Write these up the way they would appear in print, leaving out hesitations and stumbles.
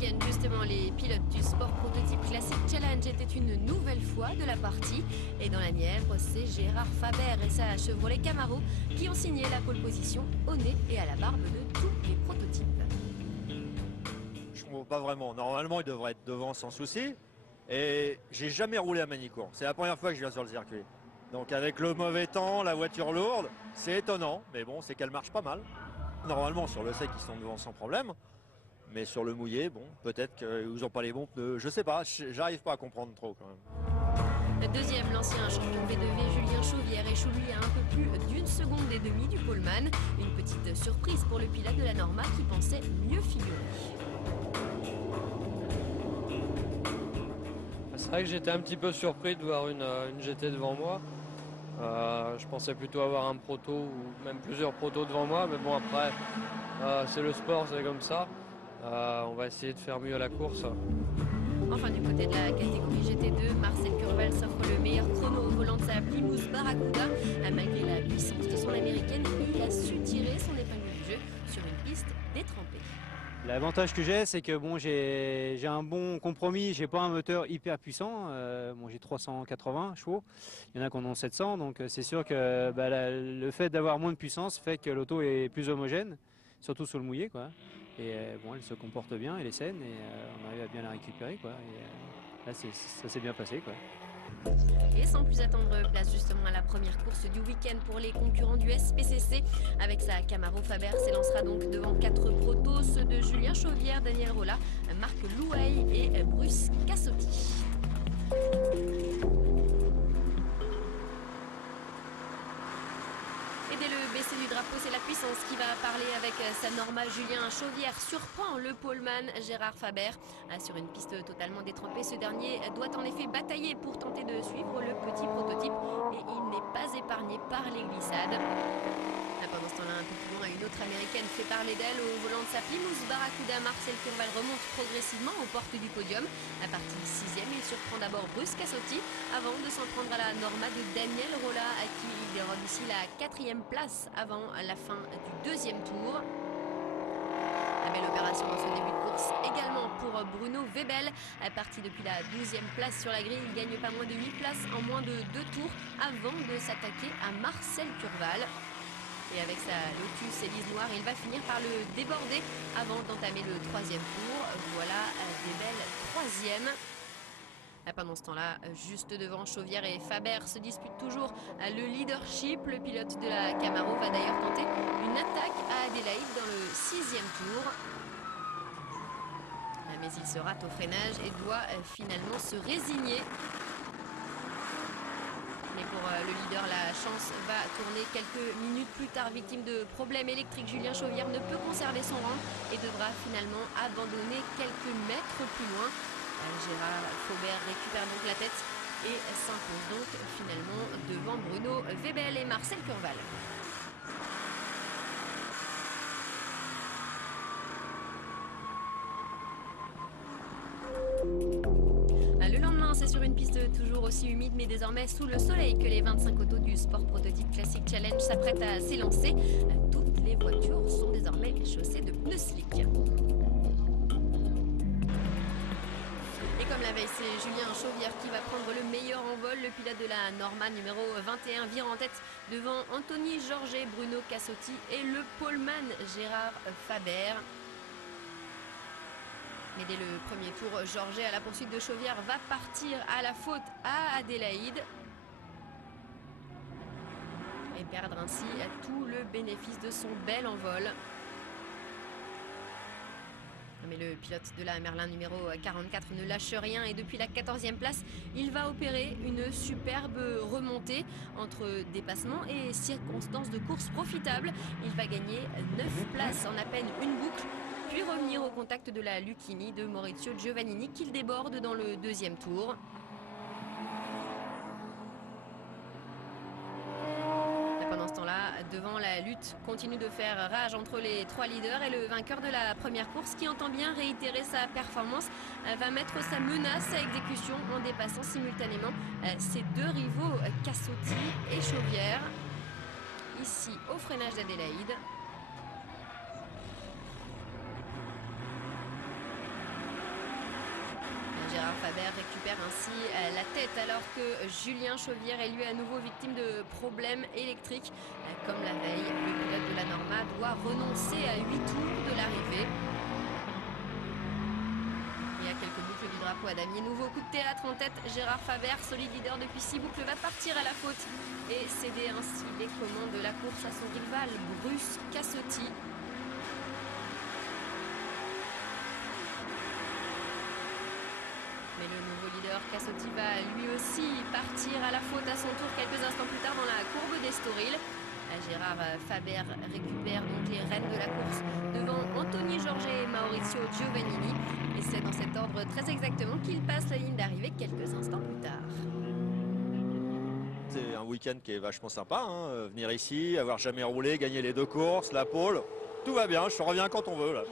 week-end, justement, les pilotes du Sport Prototype Classic Challenge étaient une nouvelle fois de la partie. Et dans la Nièvre, c'est Gérard Faber et sa Chevrolet Camaro qui ont signé la pole position au nez et à la barbe de tous les prototypes. Je ne comprends pas vraiment. Normalement, il devrait être devant sans souci. Et j'ai jamais roulé à Magny-Cours. C'est la première fois que je viens sur le circuit. Donc avec le mauvais temps, la voiture lourde, c'est étonnant. Mais bon, c'est qu'elle marche pas mal. Normalement, sur le sec, ils sont devant sans problème. Mais sur le mouillé, bon, peut-être qu'ils n'ont pas les bons pneus. Je sais pas, j'arrive pas à comprendre trop quand même. Deuxième, l'ancien champion V2V Julien Chauvière échoue lui à un peu plus d'une seconde et demie du poleman. Une petite surprise pour le pilote de la Norma qui pensait mieux figurer. C'est vrai que j'étais un petit peu surpris de voir une GT devant moi. Je pensais plutôt avoir un proto ou même plusieurs protos devant moi, mais bon après c'est le sport, c'est comme ça. On va essayer de faire mieux à la course. Enfin, du côté de la catégorie GT2, Marcel Curval s'offre le meilleur chrono au volant de sa Plymouth Barracuda. Malgré la puissance de son américaine, il a su tirer son épingle du jeu sur une piste détrempée. L'avantage que j'ai, c'est que bon, j'ai un bon compromis. J'ai pas un moteur hyper puissant. Bon, j'ai 380 chevaux. Il y en a qui en ont 700, donc c'est sûr que le fait d'avoir moins de puissance fait que l'auto est plus homogène, surtout sur le mouillé, quoi. Et bon, elle se comporte bien, elle est saine et on arrive à bien la récupérer, quoi. Et, là, ça s'est bien passé, quoi. Et sans plus attendre, place justement à la première course du week-end pour les concurrents du SPCC. Avec sa Camaro, Faber s'élancera donc devant 4 protos, ceux de Julien Chauvière, Daniel Rolla, Marc Louaille et Bruce Cassotti. Et dès le baisser du drapeau, c'est la puissance qui va parler avec sa Norma. Julien Chauvière surprend le poleman Gérard Faber. Sur une piste totalement détrempée, ce dernier doit en effet batailler pour tenter de suivre le petit prototype et il n'est pas épargné par les glissades. Pendant ce temps-là, un peu plus loin, une autre américaine fait parler d'elle au volant de sa Plymouth Barracuda. Marcel Curval remonte progressivement aux portes du podium. À partir du 6e, il surprend d'abord Bruce Cassotti avant de s'en prendre à la Norma de Daniel Rolla à qui il dérobe ici la 4e place avant la fin du 2e tour. La belle opération dans ce début de course également pour Bruno Webel. Parti depuis la 12e place sur la grille, il gagne pas moins de 8 places en moins de 2 tours avant de s'attaquer à Marcel Curval. Et avec sa Lotus Elise Noire, il va finir par le déborder avant d'entamer le 3e tour. Voilà des belles 3e. Pendant ce temps-là, juste devant, Chauvière et Faber se disputent toujours le leadership. Le pilote de la Camaro va d'ailleurs tenter une attaque à Adélaïde dans le 6e tour. Mais il se rate au freinage et doit finalement se résigner. Mais pour le leader, la chance va tourner quelques minutes plus tard. Victime de problèmes électriques, Julien Chauvière ne peut conserver son rang et devra finalement abandonner quelques mètres plus loin. Gérard Faubert récupère donc la tête et s'impose donc finalement devant Bruno Webel et Marcel Curval. Le lendemain, c'est sur une piste toujours aussi humide, mais désormais sous le soleil que les 25 autos du Sport Prototype Classic Challenge s'apprêtent à s'élancer. Toutes les voitures sont désormais chaussées de pneus slick. Et comme la veille, c'est Julien Chauvière qui va prendre le meilleur envol. Le pilote de la Norma numéro 21 vire en tête devant Anthony Georget, Bruno Cassotti et le poleman Gérard Faber. Mais dès le premier tour, Georget à la poursuite de Chauvière va partir à la faute à Adélaïde et perdre ainsi tout le bénéfice de son bel envol. Mais le pilote de la Merlin numéro 44 ne lâche rien et depuis la 14e place, il va opérer une superbe remontée entre dépassement et circonstances de course profitables. Il va gagner 9 places en à peine une boucle, puis revenir au contact de la Lucchini de Maurizio Giovannini qu'il déborde dans le 2e tour. Pendant ce temps-là, devant, la lutte continue de faire rage entre les 3 leaders et le vainqueur de la première course qui entend bien réitérer sa performance va mettre sa menace à exécution en dépassant simultanément ses 2 rivaux Cassotti et Chauvière. Ici au freinage d'Adélaïde. Gérard Faber récupère ainsi la tête alors que Julien Chauvière est lui à nouveau victime de problèmes électriques. Comme la veille, le pilote de la Norma doit renoncer à 8 tours de l'arrivée. Il y a quelques boucles du drapeau à damier. Nouveau coup de théâtre en tête. Gérard Faber, solide leader depuis 6 boucles, va partir à la faute et céder ainsi les commandes de la course à son rival Bruce Cassotti. Mais le nouveau leader Cassotti va lui aussi partir à la faute à son tour quelques instants plus tard dans la courbe d'Estoril. Gérard Faber récupère donc les rênes de la course devant Anthony Georget et Maurizio Giovannini. Et c'est dans cet ordre très exactement qu'il passe la ligne d'arrivée quelques instants plus tard. C'est un week-end qui est vachement sympa, hein. Venir ici, avoir jamais roulé, gagner les 2 courses, la pole, tout va bien, je reviens quand on veut là.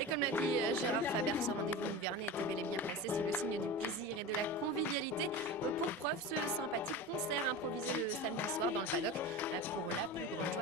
Et comme l'a dit Gérard Faber, ce rendez-vous hivernais était bel et bien placé sous le signe du plaisir et de la convivialité. Pour preuve, ce sympathique concert improvisé le samedi soir dans le paddock pour la plus grande